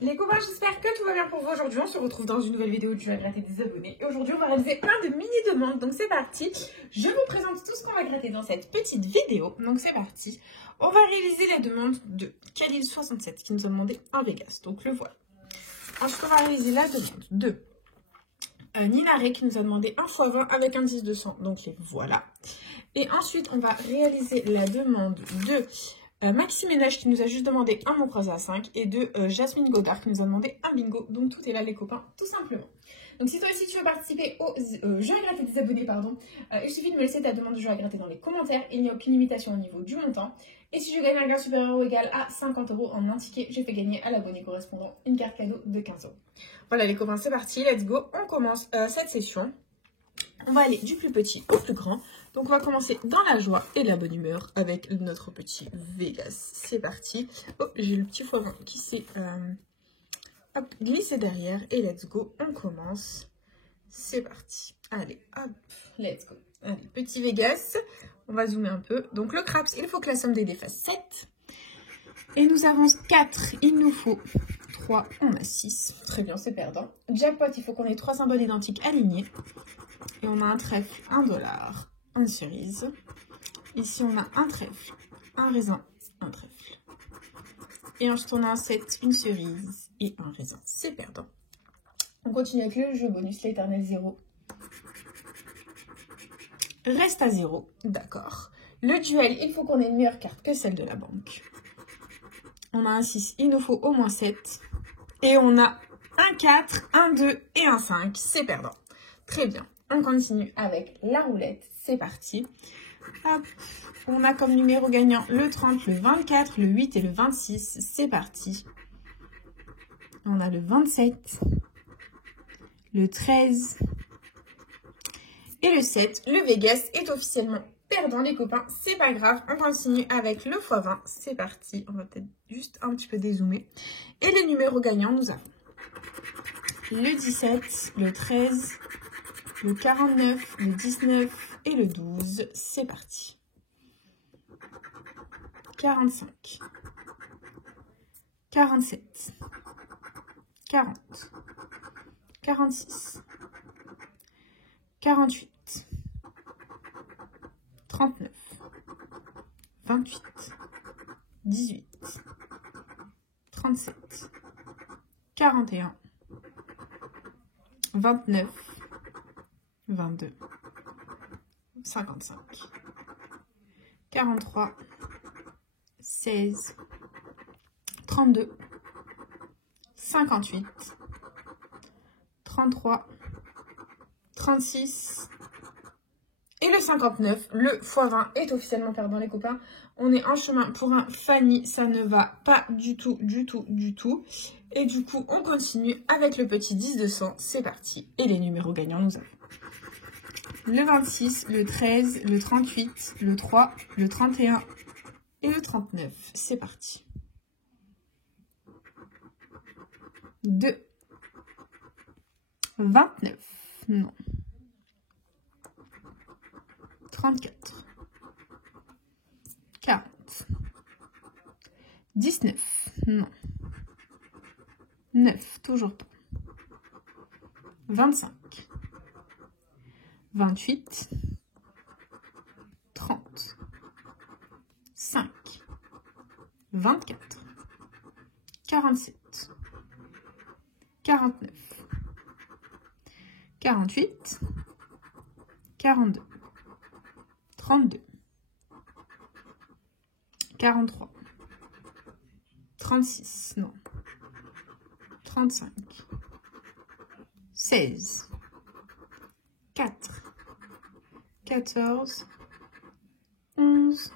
Les copains, j'espère que tout va bien pour vous. Aujourd'hui, on se retrouve dans une nouvelle vidéo du jeu à gratter des abonnés. Et aujourd'hui, on va réaliser plein de mini-demandes. Donc c'est parti. Je vous présente tout ce qu'on va gratter dans cette petite vidéo. Donc c'est parti. On va réaliser la demande de Khalil67 qui nous a demandé un Vegas. Donc le voilà. Ensuite, on va réaliser la demande de Ninare qui nous a demandé un x20 avec un 10-200. Donc les voilà. Et ensuite, on va réaliser la demande de Maxime Ménage qui nous a juste demandé un mot croisé à 5 et de Jasmine Godard qui nous a demandé un bingo. Donc tout est là les copains, tout simplement. Donc si toi aussi tu veux participer au jeu à gratter des abonnés, il suffit de me laisser ta demande de jeu à gratter dans les commentaires. Il n'y a aucune limitation au niveau du montant. Et si je gagne un gain supérieur ou égal à 50 € en un ticket, je fais gagner à l'abonné correspondant une carte cadeau de 15 €. Voilà les copains, c'est parti, let's go. On commence cette session. On va aller du plus petit au plus grand. Donc, on va commencer dans la joie et la bonne humeur avec notre petit Vegas. C'est parti. Oh, j'ai le petit x20 qui s'est glissé derrière. Et let's go, on commence. C'est parti. Allez, hop, let's go. Allez, petit Vegas. On va zoomer un peu. Donc, le craps, il faut que la somme des dés fasse 7. Et nous avons 4. Il nous faut 3. On a 6. Très bien, c'est perdant. Jackpot, il faut qu'on ait 3 symboles identiques alignés. Et on a un trèfle, $1, une cerise. Ici, on a un trèfle, un raisin, un trèfle. Et ensuite, on a un 7, une cerise et un raisin. C'est perdant. On continue avec le jeu bonus, l'éternel 0. Reste à 0, d'accord. Le duel, il faut qu'on ait une meilleure carte que celle de la banque. On a un 6, il nous faut au moins 7. Et on a un 4, un 2 et un 5. C'est perdant. Très bien. On continue avec la roulette. C'est parti. Hop. On a comme numéro gagnant le 30, le 24, le 8 et le 26. C'est parti. On a le 27, le 13 et le 7. Le Vegas est officiellement perdant les copains. C'est pas grave. On continue avec le x20. C'est parti. On va peut-être juste un petit peu dézoomer. Et les numéros gagnants, nous avons le 17, le 13, le 49, le 19 et le 12. C'est parti. 45, 47, 40, 46, 48, 39, 28, 18, 37, 41, 29, 22, 55, 43, 16, 32, 58, 33, 36 et le 59. Le x20 est officiellement perdant les copains. On est en chemin pour un Fanny, ça ne va pas du tout, du tout, du tout. Et du coup, on continue avec le petit 10-200. C'est parti. Et les numéros gagnants, nous avons le 26, le 13, le 38, le 3, le 31 et le 39. C'est parti. 2, 29, non. 34, 40, 19, non. 9, toujours pas. 25, 28, 30, 5, 24, 47, 49, 48, 42, 32, 43, 36, non. 35, 16, 4, 14, 11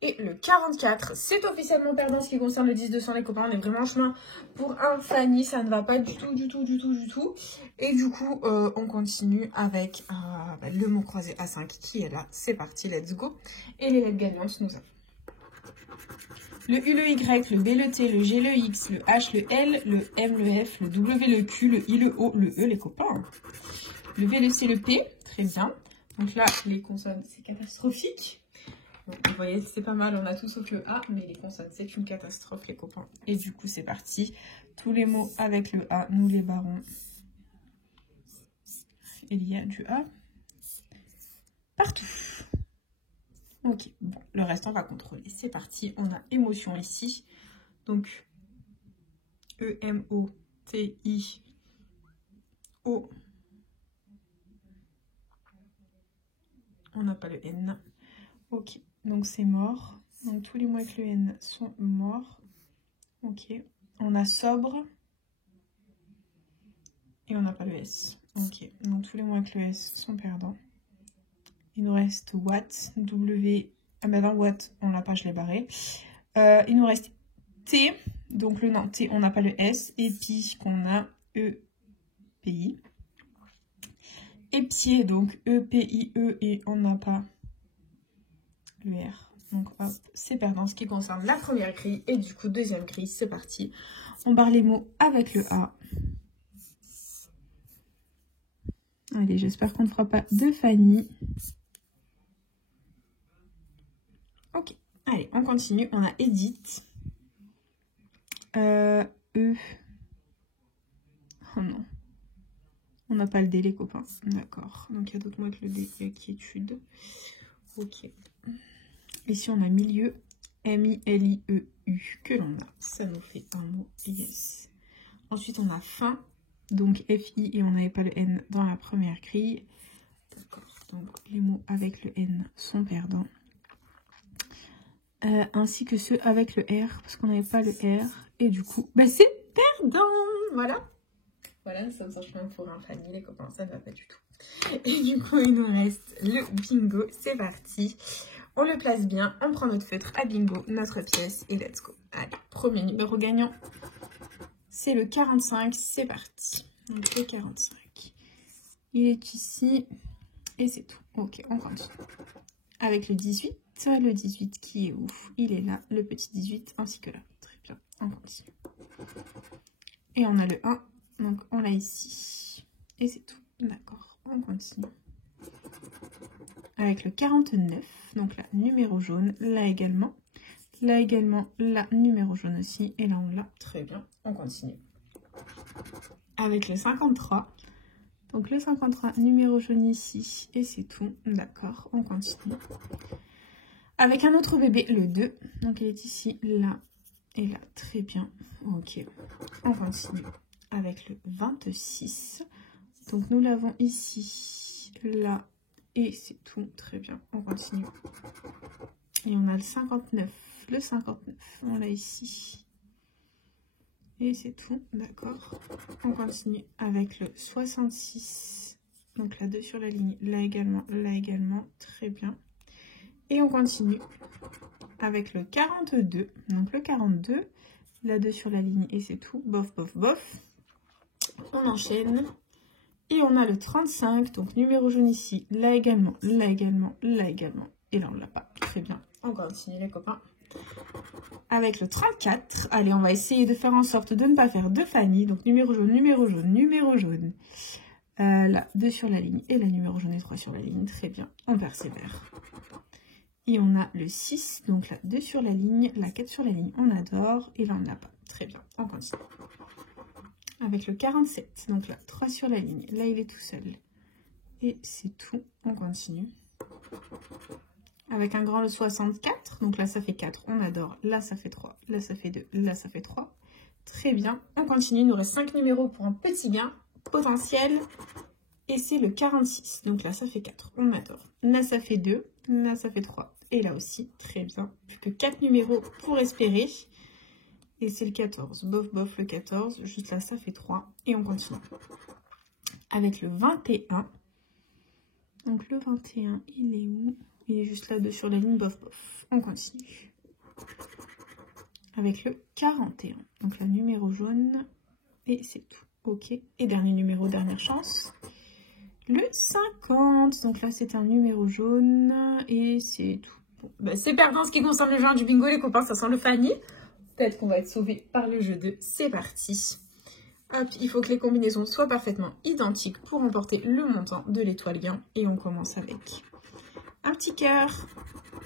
et le 44. C'est officiellement perdant ce qui concerne le 10-200 les copains. On est vraiment en chemin pour un Fanny. Ça ne va pas du tout, du tout, du tout, du tout. Et du coup, on continue avec le mot croisé à 5 qui est là. C'est parti, let's go. Et les lettres gagnantes, nous avons le U, le Y, le B, le T, le G, le X, le H, le L, le M, le F, le W, le Q, le I, le O, le E, les copains. Le V, le C, le P, très bien. Donc là, les consonnes, c'est catastrophique. Bon, vous voyez, c'est pas mal, on a tout sauf le A, mais les consonnes, c'est une catastrophe, les copains. Et du coup, c'est parti. Tous les mots avec le A, nous les barrons. Il y a du A partout. Ok, bon, le reste, on va contrôler. C'est parti, on a émotion ici. Donc, E-M-O-T-I-O. On n'a pas le N. Ok, donc c'est mort. Donc tous les mots avec le N sont morts. Ok, on a sobre. Et on n'a pas le S. Ok, donc tous les mots avec le S sont perdants. Il nous reste Watt, W. Ah ben non, Watt, on l'a pas, je l'ai barré. Il nous reste T. Donc le nom T, on n'a pas le S. Et Pi, qu'on a E-P-I. Et pied, donc E-P-I-E, et on n'a pas le R. Donc hop, c'est perdant ce qui concerne la première grille. Et du coup, deuxième grille, c'est parti. On barre les mots avec le A. Allez, j'espère qu'on ne fera pas de Fanny. Ok, allez, on continue. On a Edith. E. Oh non. On n'a pas le D, les copains. D'accord. Donc, il y a d'autres mots avec le D. Quiétude. Ok. Ici, on a milieu. M-I-L-I-E-U. Que l'on a. Ça nous fait un mot. Yes. Ensuite, on a fin. Donc, F-I. Et on n'avait pas le N dans la première grille. D'accord. Donc, les mots avec le N sont perdants. Ainsi que ceux avec le R. Parce qu'on n'avait pas le R. Et du coup, bah, c'est perdant. Voilà. Voilà, nous sommes en chemin pour un Fanny, les copains, ça ne va pas du tout. Et du coup, il nous reste le bingo, c'est parti. On le place bien, on prend notre feutre à bingo, notre pièce et let's go. Allez, premier numéro gagnant, c'est le 45, c'est parti. Donc le 45, il est ici et c'est tout. Ok, on continue. Avec le 18 qui est où? Il est là, le petit 18 ainsi que là. Très bien, on continue. Et on a le 1. Donc, on l'a ici. Et c'est tout. D'accord, on continue. Avec le 49, donc là, numéro jaune. Là également. Là également, là, numéro jaune aussi. Et là, on l'a. Très bien, on continue. Avec le 53. Donc, le 53, numéro jaune ici. Et c'est tout. D'accord, on continue. Avec un autre bébé, le 2. Donc, il est ici, là et là. Très bien. Ok, on continue. Avec le 26. Donc, nous l'avons ici, là, et c'est tout. Très bien, on continue. Et on a le 59. Le 59, on l'a ici. Et c'est tout, d'accord. On continue avec le 66. Donc, là, 2 sur la ligne, là également. Très bien. Et on continue avec le 42. Donc, le 42, là, 2 sur la ligne, et c'est tout. Bof, bof, bof. On enchaîne et on a le 35, donc numéro jaune ici, là également. Et là, on ne l'a pas. Très bien. On continue, les copains. Avec le 34, allez, on va essayer de faire en sorte de ne pas faire de Fanny. Donc, numéro jaune. Là, 2 sur la ligne et la numéro jaune et 3 sur la ligne. Très bien, on persévère. Et on a le 6, donc là, 2 sur la ligne, la 4 sur la ligne, on adore. Et là, on ne l'a pas. Très bien, on continue. Avec le 47, donc là, 3 sur la ligne. Là, il est tout seul. Et c'est tout. On continue. Avec un grand le 64. Donc là, ça fait 4. On adore. Là, ça fait 3. Là, ça fait 2. Là, ça fait 3. Très bien. On continue. Il nous reste 5 numéros pour un petit gain potentiel. Et c'est le 46. Donc là, ça fait 4. On adore. Là, ça fait 2. Là, ça fait 3. Et là aussi, très bien. Plus que 4 numéros pour espérer. Et c'est le 14. Bof, bof, le 14. Juste là, ça fait 3. Et on continue. Avec le 21. Donc le 21, il est où? Il est juste là, 2 sur la ligne. Bof, bof. On continue. Avec le 41. Donc la numéro jaune. Et c'est tout. Ok. Et dernier numéro, dernière chance. Le 50. Donc là, c'est un numéro jaune. Et c'est tout. Bon, bah, c'est perdant ce qui concerne le genre du bingo, les copains. Ça sent le Fanny. Peut-être qu'on va être sauvé par le jeu 2. C'est parti. Hop, il faut que les combinaisons soient parfaitement identiques pour remporter le montant de l'étoile gain. Et on commence avec un petit cœur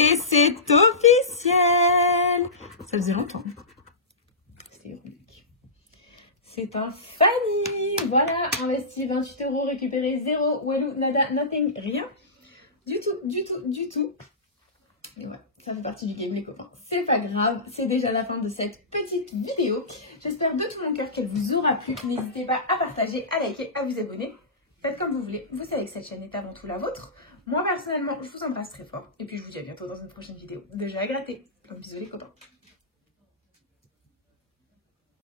Et c'est officiel. Ça faisait longtemps. C'était ironique. C'est un Fanny. Voilà, investi 28 €, récupéré 0, walou, nada, nothing, rien. Du tout. Et ouais, ça fait partie du game les copains. C'est pas grave, c'est déjà la fin de cette petite vidéo. J'espère de tout mon cœur qu'elle vous aura plu. N'hésitez pas à partager, à liker, à vous abonner. Faites comme vous voulez. Vous savez que cette chaîne est avant tout la vôtre. Moi personnellement, je vous embrasse très fort. Et puis je vous dis à bientôt dans une prochaine vidéo. Déjà à gratter. Plein de bisous les copains.